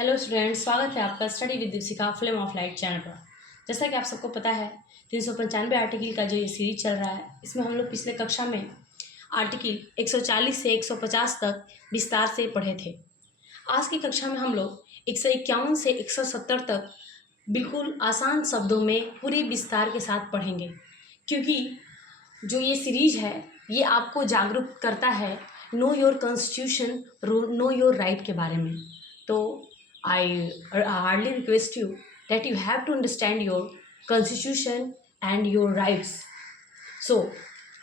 Hello students, स्वागत है आपका study with Deepika film of light channel पर। जैसा कि आप सबको पता है 395 आर्टिकल का जो ये सीरीज चल रहा है, इसमें हम लोग पिछले कक्षा में आर्टिकल 140 से 150 तक विस्तार से पढ़े थे। आज की कक्षा में हम लोग 151 से 170 तक बिल्कुल आसान शब्दों में पूरे विस्तार के साथ पढ़ेंगे, क्योंकि जो ये सीरीज है ये आपको जागरूक करता है know your constitution, know your right के बारे में। तो I hardly request you that you have to understand your constitution and your rights. So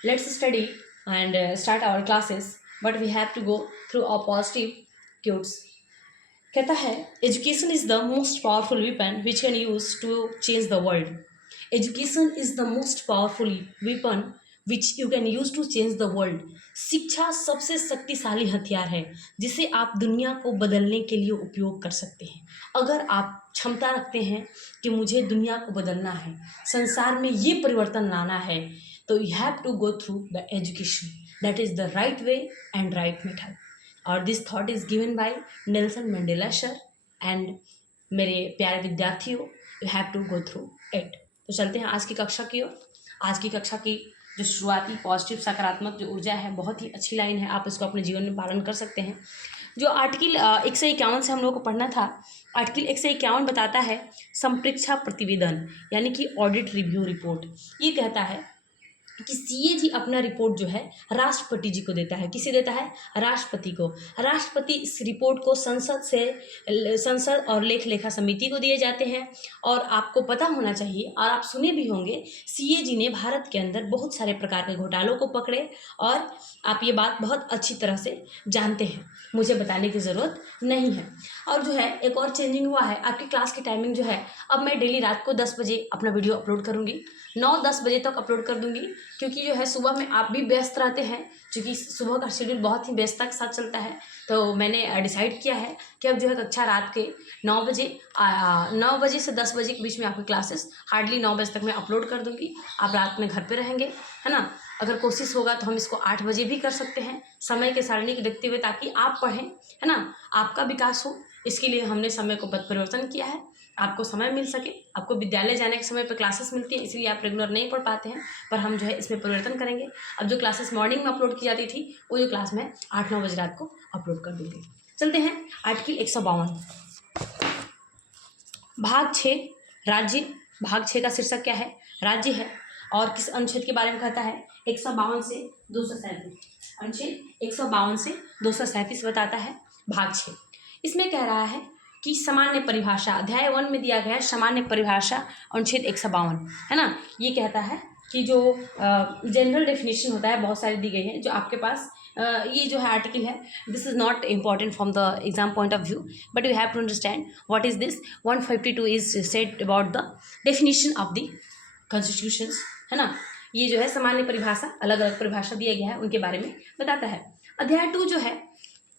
let's study and start our classes, but we have to go through our positive quotes. कहता है education is the most powerful weapon which can use to change the world. Education is the most powerful weapon which you can use to change the world. शिक्षा सबसे शक्तिशाली हथियार है जिसे आप दुनिया को बदलने के लिए उपयोग कर सकते हैं। अगर आप क्षमता रखते हैं कि मुझे दुनिया को बदलना है, संसार में ये परिवर्तन लाना है, तो you have to go through the education, that is the right way and right method. और this thought is given by Nelson Mandela sir and मेरे प्यारे विद्यार्थियों, you have to go through it. तो चलते हैं आज की कक्षा की ओर। आज की कक्षा की जो शुरुआती पॉजिटिव सकारात्मक जो ऊर्जा है, बहुत ही अच्छी लाइन है, आप इसको अपने जीवन में पालन कर सकते हैं। जो आर्टिकल 151 से हम लोग को पढ़ना था, आर्टिकल 151 बताता है संप्रेक्षा प्रतिवेदन, यानी कि ऑडिट रिव्यू रिपोर्ट। ये कहता है कि सीए जी अपना रिपोर्ट जो है राष्ट्रपति जी को देता है। किसे देता है? राष्ट्रपति को। राष्ट्रपति इस रिपोर्ट को संसद और लेख लेखा समिति को दिए जाते हैं। और आपको पता होना चाहिए, और आप सुने भी होंगे, सीए जी ने भारत के अंदर बहुत सारे प्रकार के घोटालों को पकड़े, और आप ये बात बहुत अच्छी तरह से जानते हैं, मुझे बताने की ज़रूरत नहीं है। और जो है एक और चेंजिंग हुआ है, आपकी क्लास की टाइमिंग जो है, अब मैं डेली रात को 10 बजे अपना वीडियो अपलोड करूँगी, 9-10 बजे तक अपलोड कर दूंगी, क्योंकि जो है सुबह में आप भी व्यस्त रहते हैं, क्योंकि सुबह का शेड्यूल बहुत ही व्यस्तता के साथ चलता है। तो मैंने डिसाइड किया है कि अब जो है कक्षा रात के 9 बजे से 10 बजे के बीच में आपकी क्लासेस हार्डली 9 बजे तक मैं अपलोड कर दूंगी। आप रात में घर पे रहेंगे, है ना। अगर कोशिश होगा तो हम इसको 8 बजे भी कर सकते हैं, समय के सारणी को देखते हुए, ताकि आप पढ़ें, है ना, आपका विकास हो। इसके लिए हमने समय को परिवर्तन किया है, आपको समय मिल सके। आपको विद्यालय जाने के समय पर क्लासेस मिलती है, इसलिए आप रेगुलर नहीं पढ़ पाते हैं, पर हम जो है इसमें परिवर्तन करेंगे। अब जो क्लासेस मॉर्निंग में अपलोड की जाती थी, वो जो क्लास मैं 8-9 बजे रात को अपलोड कर दूँगी। चलते हैं आर्टिकल 152 भाग 6 राज्य। भाग 6 का शीर्षक क्या है? राज्य है। और किस अनुच्छेद के बारे में कहता है? 152 से 237। अनुच्छेद 152 से 237 बताता है भाग 6। इसमें कह रहा है कि सामान्य परिभाषा, अध्याय 1 में दिया गया है सामान्य परिभाषा, अनुच्छेद 152, है ना। ये कहता है कि जो जनरल डेफिनेशन होता है, बहुत सारी दी गई है जो आपके पास। ये जो है आर्टिकल है, this is not important from the exam point of view, but you have to understand what is this. 152 is said about the definition of the constitutions, है ना। ये जो है सामान्य परिभाषा, अलग अलग परिभाषा दिया गया है, उनके बारे में बताता है। अध्याय 2 जो है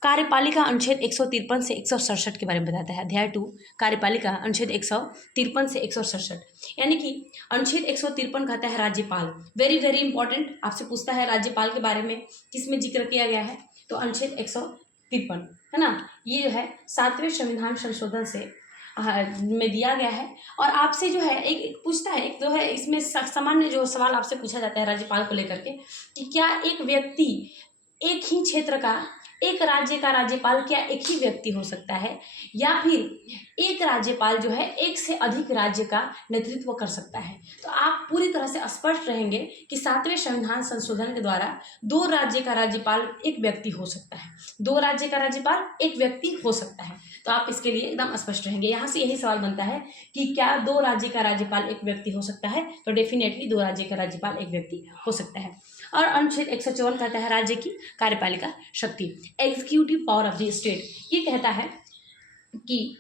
कार्यपालिका, अनुच्छेद 153 से 167 के बारे में बताता है। अध्याय 2 कार्यपालिका, अनुच्छेद 153 से 167, यानी कि अनुच्छेद 153 कहता है राज्यपाल। वेरी वेरी इंपॉर्टेंट, आपसे पूछता है राज्यपाल के बारे में किसमें जिक्र किया गया है, तो अनुच्छेद 153, है ना। ये जो है 7वें संविधान संशोधन से में दिया गया है। और आपसे जो है एक पूछता है, एक जो है इसमें सामान्य जो सवाल आपसे पूछा जाता है राज्यपाल को लेकर के, कि क्या एक व्यक्ति एक ही क्षेत्र का, एक राज्य का राज्यपाल क्या एक ही व्यक्ति हो सकता है, या फिर एक राज्यपाल जो है एक से अधिक राज्य का नेतृत्व कर सकता है। तो आप पूरी तरह से स्पष्ट रहेंगे कि 7वें संविधान संशोधन के द्वारा 2 राज्य का राज्यपाल एक व्यक्ति हो सकता है, 2 राज्य का राज्यपाल एक व्यक्ति हो सकता है। तो आप इसके लिए एकदम स्पष्ट रहेंगे। यहाँ से यही सवाल बनता है कि क्या 2 राज्य का राज्यपाल एक व्यक्ति हो सकता है, तो डेफिनेटली 2 राज्य का राज्यपाल एक व्यक्ति हो सकता है। और अनुच्छेद 154 कहता है राज्य की कार्यपालिका शक्ति, executive power of the state. ये कहता है कि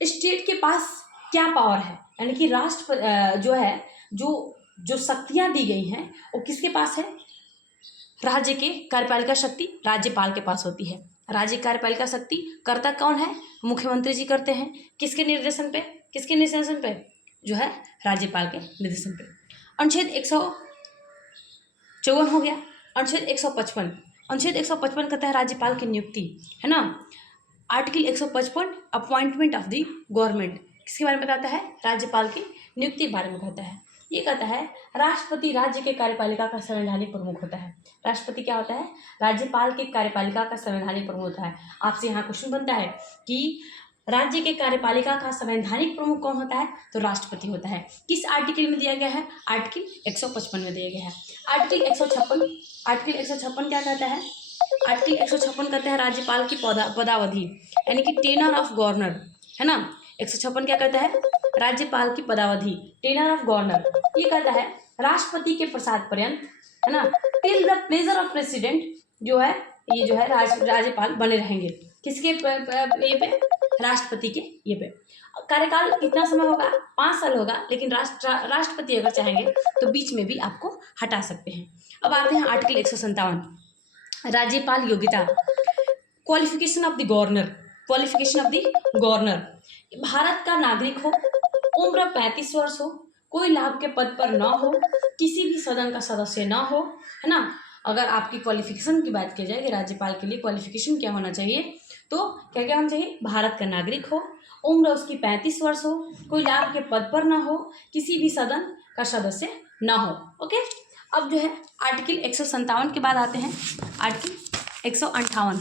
स्टेट के पास क्या पावर है, यानी कि राष्ट्र जो है, जो शक्तियां दी गई हैं वो किसके पास है? राज्य के कार्यपालिका शक्ति राज्यपाल के पास होती है। राज्य कार्यपालिका शक्ति करता कौन है? मुख्यमंत्री जी करते हैं। किसके निर्देशन पे? किसके निर्देशन पे? जो है राज्यपाल के निर्देशन पे। अनुच्छेद 154 हो गया। अनुच्छेद 155, अनुच्छेद 155 कहता है राज्यपाल की नियुक्ति, है ना। Article 155 appointment of the government किसके बारे में बताता है? राज्यपाल की नियुक्ति के बारे में कहता है। ये कहता है राष्ट्रपति राज्य के कार्यपालिका का संवैधानिक प्रमुख होता है। राष्ट्रपति क्या होता है? राज्यपाल के कार्यपालिका का संवैधानिक प्रमुख होता है। आपसे यहाँ क्वेश्चन बनता है कि राज्य के कार्यपालिका का संवैधानिक प्रमुख कौन होता है? तो राष्ट्रपति होता है। किस आर्टिकल में दिया गया है? आर्टिकल 155 में दिया गया है। आर्टिकल 156 क्या कहता है? आर्टिकल 156 कहता है राज्यपाल की पदावधि यानी कि टेनर ऑफ गवर्नर, है ना। 156 क्या कहता है? राज्यपाल की पदावधि, टेनर ऑफ गवर्नर। ये कहता है राष्ट्रपति के प्रसाद पर्यंत, है ना, till the pleasure of president जो है, ये जो है राज्यपाल बने रहेंगे। किसके ये पे? राष्ट्रपति के ये पे। कार्यकाल कितना समय होगा? 5 साल होगा, लेकिन राष्ट्रपति अगर चाहेंगे तो बीच में भी आपको हटा सकते हैं। अब आते हैं आर्टिकल 157, राज्यपाल योग्यता, qualification of the governor. Bharat का नागरिक हो, उम्र 35 वर्ष हो, कोई लाभ के पद पर ना हो, किसी भी सदन का सदस्य ना हो, है ना। अगर आपकी क्वालिफिकेशन की बात की जाए कि राज्यपाल के लिए क्वालिफिकेशन क्या होना चाहिए, तो क्या क्या होना चाहिए? भारत का नागरिक हो, उम्र उसकी 35 वर्ष हो, कोई लाभ के पद पर ना हो, किसी भी सदन का सदस्य ना हो। ओके, अब जो है आर्टिकल 157 के बाद आते हैं आर्टिकल 158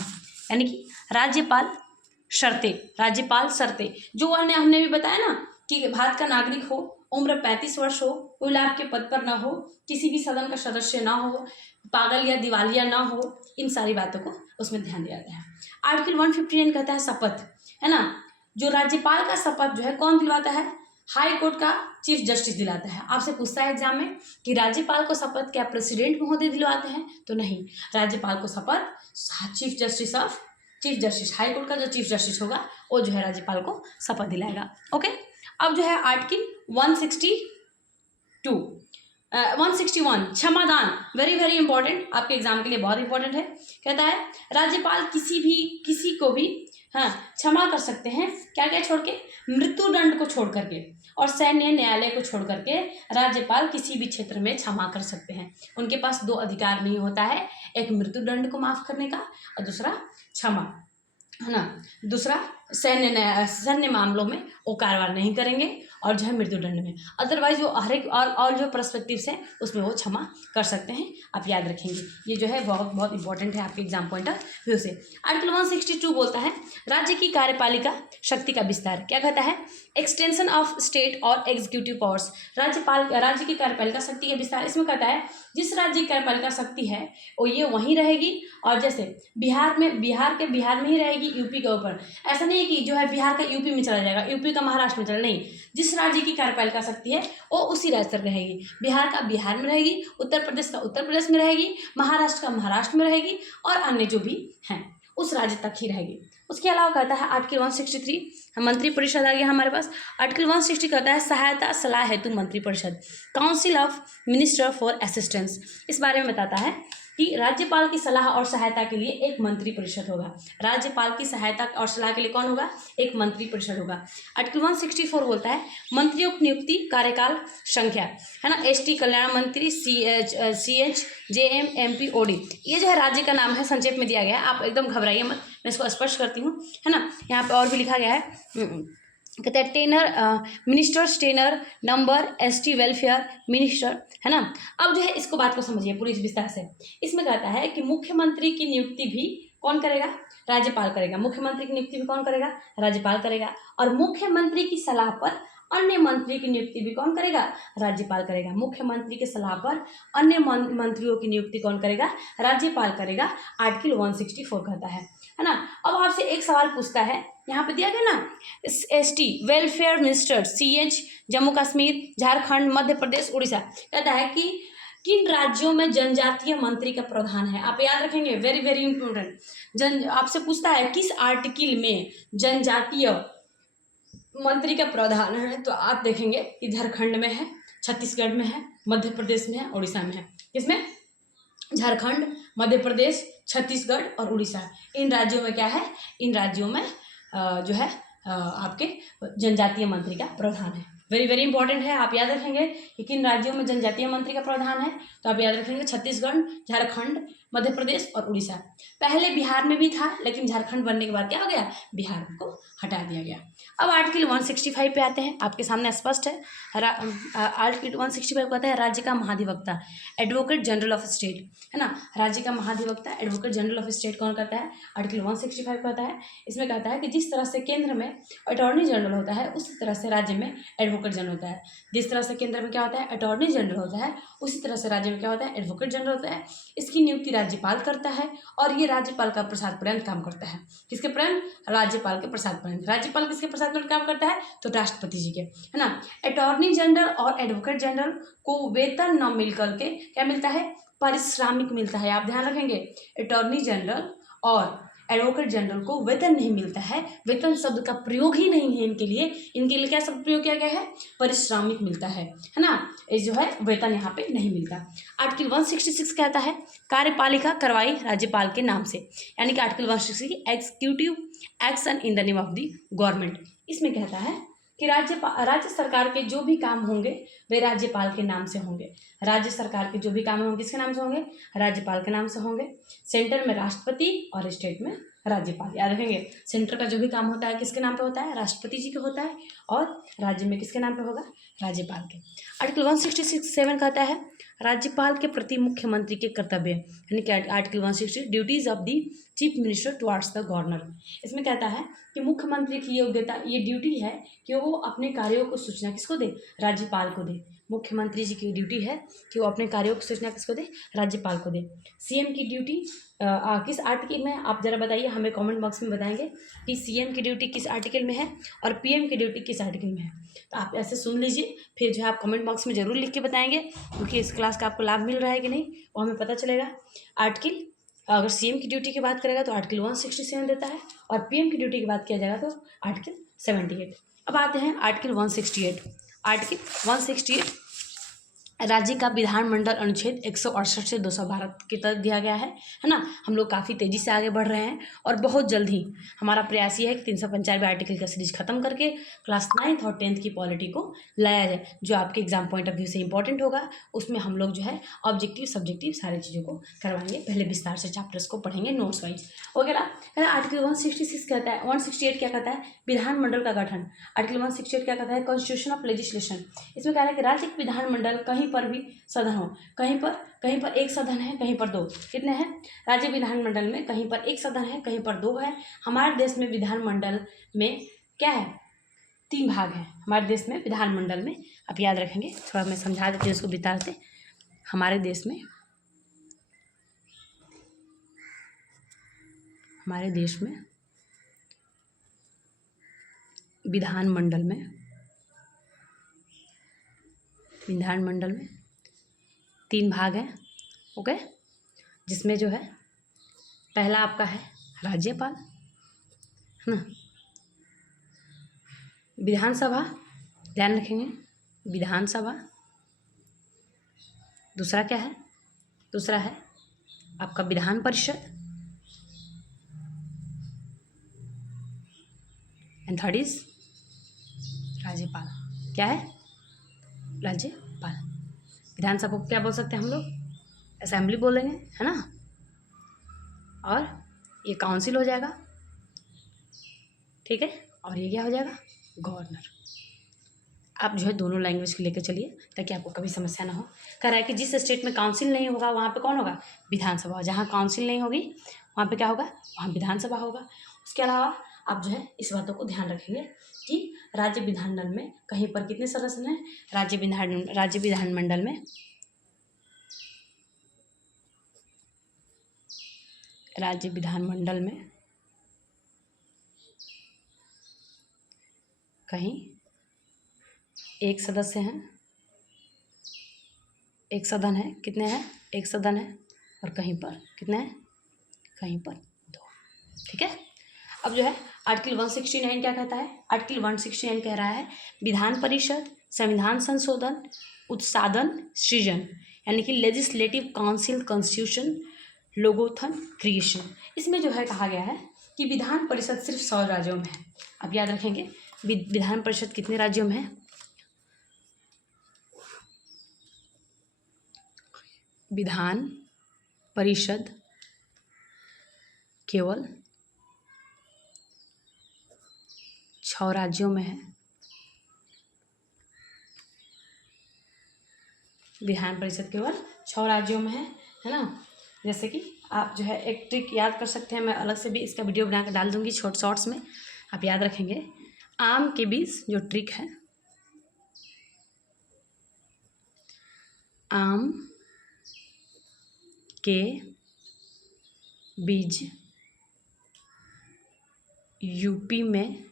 यानी कि राज्यपाल शर्तें। जो हमने भी बताया ना कि भारत का नागरिक हो, उम्र 35 वर्ष हो, कोई लाभ के पद पर ना हो, किसी भी सदन का सदस्य ना हो, पागल या दिवालिया ना हो, इन सारी बातों को उसमें ध्यान दिया जाता है। आर्टिकल 159 कहता है शपथ, है ना। जो राज्यपाल का शपथ जो है कौन दिलवाता है? हाई कोर्ट का चीफ जस्टिस दिलाता है। आपसे पूछता है एग्जाम में कि राज्यपाल को शपथ क्या प्रेसिडेंट महोदय दिलवाते हैं? तो नहीं, राज्यपाल को शपथ चीफ जस्टिस हाई कोर्ट का जो चीफ जस्टिस होगा वो जो है राज्यपाल को शपथ दिलाएगा। ओके, अब जो है आर्टिकल 161 क्षमादान, वेरी वेरी इंपॉर्टेंट, आपके एग्जाम के लिए बहुत इंपॉर्टेंट है। कहता है राज्यपाल किसी को भी क्षमा कर सकते हैं, क्या क्या छोड़ के? मृत्युदंड को छोड़ करके और सैन्य न्यायालय को छोड़ करके राज्यपाल किसी भी क्षेत्र में क्षमा कर सकते हैं। उनके पास 2 अधिकार नहीं होता है, एक मृत्युदंड को माफ करने का और दूसरा क्षमा, है ना। दूसरा सैन्य मामलों में वो कार्रवाई नहीं करेंगे और जो है मृत्युदंड में, अदरवाइज वो हर एक और जो पर्सपेक्टिव है उसमें वो क्षमा कर सकते हैं। आप याद रखेंगे, ये जो है बहुत बहुत इंपॉर्टेंट है आपके एग्जाम पॉइंट ऑफ व्यू से। आर्टिकल 162 बोलता है राज्य की कार्यपालिका शक्ति का विस्तार। क्या कहता है? एक्सटेंशन ऑफ स्टेट और एग्जीक्यूटिव पावर्स। राज्य की कार्यपालिका शक्ति का विस्तार। इसमें कहता है जिस राज्य की कार्यपालिका शक्ति है वो ये वहीं रहेगी, और जैसे बिहार में ही रहेगी, यूपी के ऊपर। ऐसा नहीं है कि जो है बिहार का यूपी में चला जाएगा, यूपी का महाराष्ट्र में चला, नहीं। जिस राज्य की कार्यपालिका शक्ति है वो उसी राज्य तक रहेगी। बिहार का बिहार में रहेगी, उत्तर प्रदेश का उत्तर प्रदेश में रहेगी, महाराष्ट्र का महाराष्ट्र में रहेगी, और अन्य जो भी हैं उस राज्य तक ही रहेगी। उसके अलावा कहता है आर्टिकल 163 मंत्री परिषद आ गया हमारे पास। आर्टिकल 160 कहता है सहायता सलाह हेतु मंत्री परिषद, council of minister for assistance. इस बारे में बताता है कि राज्यपाल की सलाह और सहायता के लिए एक मंत्री परिषद होगा। राज्यपाल की सहायता और सलाह के लिए कौन होगा? एक मंत्री परिषद होगा। आर्टिकल 164 बोलता है मंत्रियों की नियुक्ति, कार्यकाल, संख्या, है ना। एसटी कल्याण मंत्री, CH, JM, MP, OD, ये जो है राज्य का नाम है, संक्षेप में दिया गया है। आप एकदम घबराइए मत, मैं इसको स्पष्ट करती हूँ, है ना। यहाँ पे और भी लिखा गया है, कहते हैं tenure, ministers tenure, number, ST welfare minister, है ना। अब जो है इसको बात को समझिए पूरी विस्तार से। इसमें कहता है कि मुख्यमंत्री की नियुक्ति भी कौन करेगा? राज्यपाल करेगा। मुख्यमंत्री की नियुक्ति भी कौन करेगा? राज्यपाल करेगा। और मुख्यमंत्री की सलाह पर अन्य मंत्री की नियुक्ति भी कौन करेगा? राज्यपाल करेगा। मुख्यमंत्री के सलाह पर अन्य मंत्रियों की नियुक्ति कौन करेगा? राज्यपाल करेगा। आर्टिकल 164 कहता है ना। अब आपसे एक सवाल पूछता है, यहाँ पे दिया गया ना, ST welfare minister, CH Jammu Kashmir, Jharkhand, Madhya Pradesh, Orissa. कहता है कि किन राज्यों में जनजातीय मंत्री का प्रावधान है? आप याद रखेंगे, वेरी वेरी इंपॉर्टेंट। आपसे पूछता है किस आर्टिकल में जनजातीय मंत्री का प्रावधान है, तो आप देखेंगे कि झारखंड में है, छत्तीसगढ़ में है, मध्य प्रदेश में है, उड़ीसा में है। किसमें? झारखंड, मध्य प्रदेश, छत्तीसगढ़ और उड़ीसा। इन राज्यों में क्या है? इन राज्यों में जो है आपके जनजातीय मंत्री का प्रावधान है। वेरी वेरी इंपॉर्टेंट है, आप याद रखेंगे कि किन राज्यों में जनजातीय मंत्री का प्रावधान है, तो आप याद रखेंगे छत्तीसगढ़, झारखंड, मध्य प्रदेश और उड़ीसा। पहले बिहार में भी था, लेकिन झारखंड बनने के बाद क्या हो गया, बिहार को हटा दिया गया। अब आर्टिकल 165 पे आते हैं, आपके सामने स्पष्ट है। आर्टिकल 165 कहता है राज्य का महाधिवक्ता, एडवोकेट जनरल ऑफ स्टेट, है ना। राज्य का महाधिवक्ता एडवोकेट जनरल ऑफ स्टेट कौन कहता है, आर्टिकल 165 कहता है। इसमें कहता है कि जिस तरह से केंद्र में अटॉर्नी जनरल होता है, उसी तरह से राज्य में एडवोकेट जनरल होता है। जिस तरह से केंद्र में क्या होता है, अटॉर्नी जनरल होता है, उसी तरह से राज्य में क्या होता है, एडवोकेट जनरल होता है। इसकी नियुक्ति राज्यपाल करता है और ये राज्यपाल का प्रसाद पर्यंत काम करता है। किसके पर्यंत, राज्यपाल के प्रसाद पर्यंत। राज्यपाल किसके प्रसाद पर्यंत काम करता है, तो राष्ट्रपति जी के, है ना। अटॉर्नी जनरल और एडवोकेट जनरल को वेतन न मिल करके क्या मिलता है, पारिश्रमिक मिलता है। आप ध्यान रखेंगे, अटॉर्नी जनरल और एडवोकेट जनरल को वेतन नहीं मिलता है, वेतन शब्द का प्रयोग ही नहीं है इनके लिए क्या शब्द प्रयोग किया गया है, पारिश्रमिक मिलता है ना। ये जो है वेतन यहाँ पे नहीं मिलता। आर्टिकल 166 कहता है कार्यपालिका कार्रवाई राज्यपाल के नाम से, यानी कि article 166 executive action in the name of the government. इसमें कहता है कि राज्य सरकार के जो भी काम होंगे वे राज्यपाल के नाम से होंगे। राज्य सरकार के जो भी काम होंगे किसके नाम से होंगे, राज्यपाल के नाम से होंगे। सेंटर में राष्ट्रपति और स्टेट में राज्यपाल, याद रखेंगे। सेंटर का जो भी काम होता है किसके नाम पे होता है, राष्ट्रपति जी के होता है, और राज्य में किसके नाम पे होगा, राज्यपाल के। आर्टिकल 167 कहता है राज्यपाल के प्रति मुख्यमंत्री के कर्तव्य, यानी कि article 160 duties of the chief minister towards the governor. इसमें कहता है कि मुख्यमंत्री की योग्यता, ये ड्यूटी है कि वो अपने कार्यों को सूचना किसको दे, राज्यपाल को दे। मुख्यमंत्री जी की ड्यूटी है कि वो अपने कार्यों की सूचना किसको दे, राज्यपाल को दे। सीएम की ड्यूटी किस आर्टिकल में, आप जरा बताइए, हमें कमेंट बॉक्स में बताएंगे कि सीएम की ड्यूटी किस आर्टिकल में है और पीएम की ड्यूटी किस आर्टिकल में है। तो आप ऐसे सुन लीजिए, फिर जो है आप कमेंट बॉक्स में जरूर लिख के बताएंगे, क्योंकि इस क्लास का आपको लाभ मिल रहा है कि नहीं वो हमें पता चलेगा। आर्टिकल, अगर सीएम की ड्यूटी की बात करेगा तो आर्टिकल 167 देता है, और पीएम की ड्यूटी की बात किया जाएगा तो आर्टिकल 78। अब आते हैं आर्टिकल 168। आर्टिकल 168 राज्य का विधानमंडल अनुच्छेद 168 से 212 के तहत दिया गया है ना। हम लोग काफ़ी तेज़ी से आगे बढ़ रहे हैं और बहुत जल्द ही हमारा प्रयास ये है कि 395 आर्टिकल का सीरीज खत्म करके क्लास 9th और 10th की पॉलिटी को लाया जाए, जो आपके एग्जाम पॉइंट ऑफ व्यू से इंपॉर्टेंट होगा। उसमें हम लोग जो है ऑब्जेक्टिव सब्जेक्टिव सारी चीज़ों को करवाएंगे, पहले विस्तार से चैप्टर्स को पढ़ेंगे नोट्स वाइज वगैरह। आर्टिकल 166 कहता है, 168 क्या कहता है, विधानमंडल का गठन। आर्टिकल 168 क्या कहता है, कॉन्स्टिट्यूशन ऑफ लेजिस्लेशन। इसमें कह रहा है कि राज्य के विधानमंडल कहीं पर भी सदन हो, कहीं पर एक सदन है, कहीं पर दो, कितने हैं, राज्य विधानमंडल में कहीं पर एक सदन है, कहीं पर दो है। हमारे देश में विधानमंडल में क्या है, 3 भाग हैं हमारे देश में विधानमंडल में। आप याद रखेंगे, थोड़ा मैं समझा देती हूँ उसको विस्तार से। हमारे देश में विधानमंडल में 3 भाग हैं, ओके। जिसमें जो है पहला आपका है राज्यपाल, है ना। विधानसभा, ध्यान रखेंगे, विधानसभा। दूसरा क्या है, दूसरा है आपका Vidhan Parishad, and third is राज्यपाल। क्या है, राज्यपाल। विधानसभा को क्या बोल सकते हैं हम लोग, असेंबली बोलेंगे, है ना। और ये काउंसिल हो जाएगा, ठीक है, और ये क्या हो जाएगा, गवर्नर। आप जो है दोनों लैंग्वेज को लेकर चलिए ताकि आपको कभी समस्या ना हो। कह रहा है कि जिस स्टेट में काउंसिल नहीं होगा वहाँ पे कौन होगा, विधानसभा। जहाँ काउंसिल नहीं होगी वहाँ पे क्या होगा, वहाँ विधानसभा होगा। उसके अलावा आप जो है इस बातों को ध्यान रखेंगे कि राज्य विधानमंडल में कहीं पर कितने सदस्य हैं, राज्य विधानमंडल में कहीं एक सदस्य हैं, एक सदन है, कितने हैं, एक सदन है, और कहीं पर कितने हैं, कहीं पर 2, ठीक है। अब जो है आर्टिकल 169 क्या कहता है, आर्टिकल 169 कह रहा है विधान परिषद संविधान संशोधन उत्साधन सृजन, यानी कि लेजिस्लेटिव काउंसिल कॉन्स्टिट्यूशन लोगोथन क्रिएशन। इसमें जो है कहा गया है कि विधान परिषद सिर्फ 100 राज्यों में है। आप याद रखेंगे विधान परिषद कितने राज्यों में है, विधान परिषद केवल 6 राज्यों में है। विधान परिषद केवल 6 राज्यों में है ना। जैसे कि आप जो है एक ट्रिक याद कर सकते हैं, मैं अलग से भी इसका वीडियो बना कर डाल दूंगी शॉर्ट्स में, आप याद रखेंगे। आम के बीज जो ट्रिक है, आम के बीज यूपी में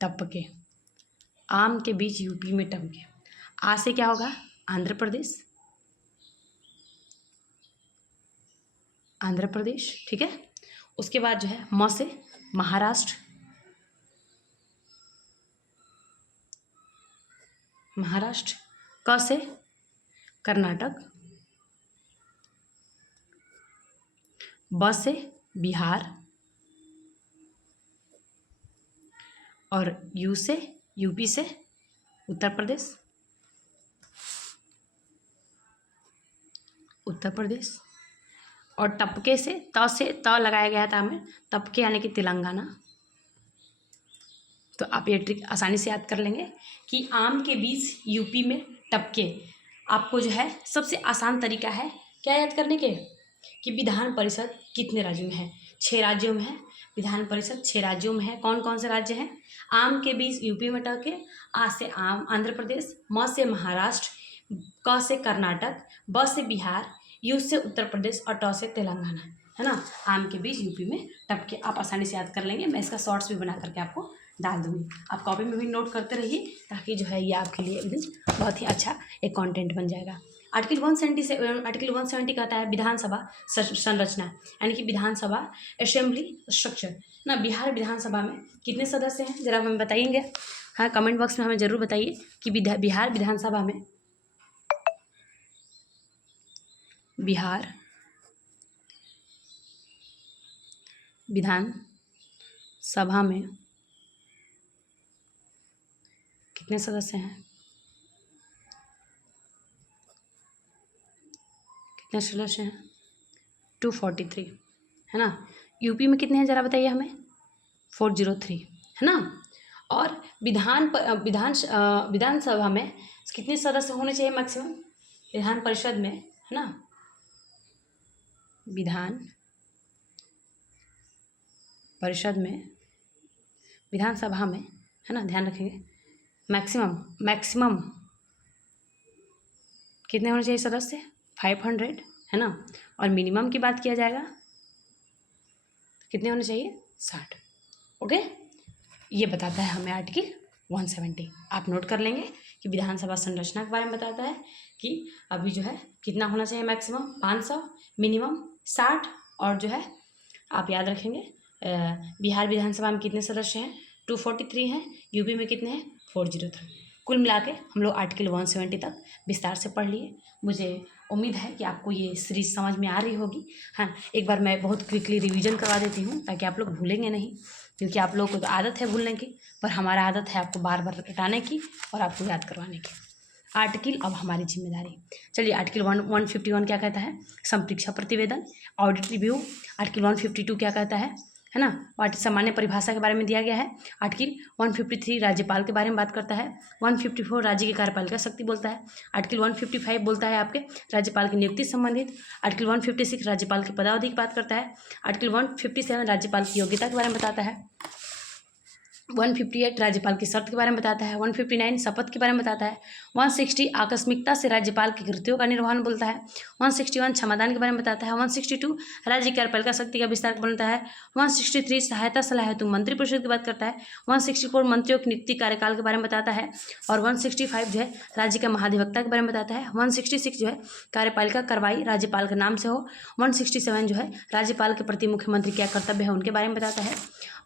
टपके। आम के बीज यूपी में टपके। आ से क्या होगा? आंध्र प्रदेश, आंध्र प्रदेश, ठीक है। उसके बाद जो है म से महाराष्ट्र, महाराष्ट्र। क से कर्नाटक, ब से बिहार, और यू से यूपी से उत्तर प्रदेश, उत्तर प्रदेश। और टपके से त लगाया गया था हमें, टपके यानी कि तेलंगाना। तो आप ये ट्रिक आसानी से याद कर लेंगे कि आम के बीज यूपी में टपके। आपको जो है सबसे आसान तरीका है क्या याद करने के, कि विधान परिषद कितने राज्यों में है? 6 राज्यों में है। विधान परिषद 6 राज्यों में है। कौन कौन से राज्य हैं? आम के बीज यूपी में टपके, आ से आम आंध्र प्रदेश, म से महाराष्ट्र, क से कर्नाटक, ब से बिहार, यू से उत्तर प्रदेश और ट से तेलंगाना, है ना। आम के बीज यूपी में टपके आप आसानी से याद कर लेंगे। मैं इसका शॉर्ट्स भी बना करके आपको डाल दूंगी, आप कॉपी में भी नोट करते रहिए, ताकि जो है ये आपके लिए एकदम बहुत ही अच्छा एक कंटेंट बन जाएगा। आर्टिकल 170 कहता है विधानसभा संरचना, यानी कि विधानसभा असेंबली स्ट्रक्चर ना। बिहार विधानसभा में कितने सदस्य हैं जरा हमें बताइएंगे, हाँ कमेंट बॉक्स में हमें ज़रूर बताइए कि बिहार विधानसभा में, बिहार विधानसभा में कितने सदस्य हैं? कितने सदस्य हैं? 243, है ना। यूपी में कितने हैं जरा बताइए हमें? 403, है ना। और विधानसभा में कितने सदस्य होने चाहिए मैक्सिमम? विधान परिषद में, है ना, विधान परिषद में, विधानसभा में, है ना, ध्यान रखेंगे। मैक्सिमम कितने होने चाहिए सदस्य? 500, है ना। और मिनिमम की बात किया जाएगा तो कितने होने चाहिए? 60। ओके, ये बताता है हमें आर्टिकल 170। आप नोट कर लेंगे कि विधानसभा संरचना के बारे में बताता है कि अभी जो है कितना होना चाहिए मैक्सिमम 500, मिनिमम 60, और जो है आप याद रखेंगे बिहार विधानसभा में कितने सदस्य हैं? 243 हैं। यूपी में कितने हैं? 403। कुल मिला के हम लोग आर्टिकल 170 तक विस्तार से पढ़ लिए। मुझे उम्मीद है कि आपको ये सीरीज समझ में आ रही होगी। हाँ, एक बार मैं बहुत क्विकली रिवीजन करवा देती हूँ ताकि आप लोग भूलेंगे नहीं, क्योंकि आप लोगों को तो आदत है भूलने की, पर हमारा आदत है आपको बार बार रटाने की और आपको याद करवाने की। आर्टिकल अब हमारी जिम्मेदारी। चलिए, आर्टिकल 151 क्या कहता है? संप्रेक्षा प्रतिवेदन, ऑडिट रिव्यू। आर्टिकल 152 क्या कहता है ना, सामान्य परिभाषा के बारे में दिया गया है। आर्टिकल 153 राज्यपाल के बारे में बात करता है। 154 राज्य की कार्यपालिका शक्ति बोलता है। आर्टिकल 155 बोलता है आपके राज्यपाल की नियुक्ति संबंधित। आर्टिकल 156 राज्यपाल की पदावधि की बात करता है। आर्टिकल 157 राज्यपाल की योग्यता के बारे में बताता है। 158 राज्यपाल की शर्त के बारे में बताता है। 159 शपथ के बारे में बताता है। 160 आकस्मिकता से राज्यपाल की कृत्यों का निर्वहन बोलता है। 161 क्षमादान के बारे में बताता है। 162 राज्य की कार्यपालिका शक्ति का विस्तार बोलता है। 163 सहायता सलाह हेतु मंत्री परिषद की बात करता है। 164 मंत्रियों की नियुक्ति कार्यकाल के बारे में बताता है। और 165 जो है राज्य के महाधिवक्ता के बारे में बताता है। 166 जो है कार्यपालिका कार्रवाई राज्यपाल के नाम से हो। 167 जो है राज्यपाल के प्रति मुख्यमंत्री क्या कर्तव्य है उनके बारे में बताता है।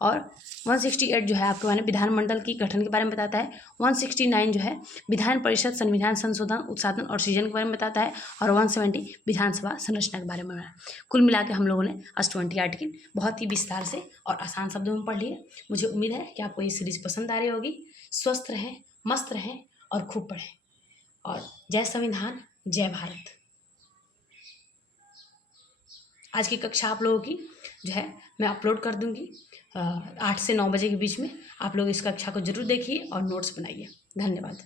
और 168 जो है आपके बारे में विधानमंडल की गठन के बारे में बताता है। 169 जो है विधान परिषद संविधान संशोधन, उत्साधन और सृजन के बारे में बताता है। और 170 विधानसभा संरचना के बारे में। कुल मिला के हम लोगों ने 20 आर्टिकल बहुत ही विस्तार से और आसान शब्दों में पढ़ लिए। मुझे उम्मीद है कि आपको ये सीरीज पसंद आ रही होगी। स्वस्थ रहें, मस्त रहें और खूब पढ़ें। और जय संविधान, जय भारत। आज की कक्षा आप लोगों की जो है मैं अपलोड कर दूँगी 8 से 9 बजे के बीच में। आप लोग इस कक्षा को ज़रूर देखिए और नोट्स बनाइए। धन्यवाद।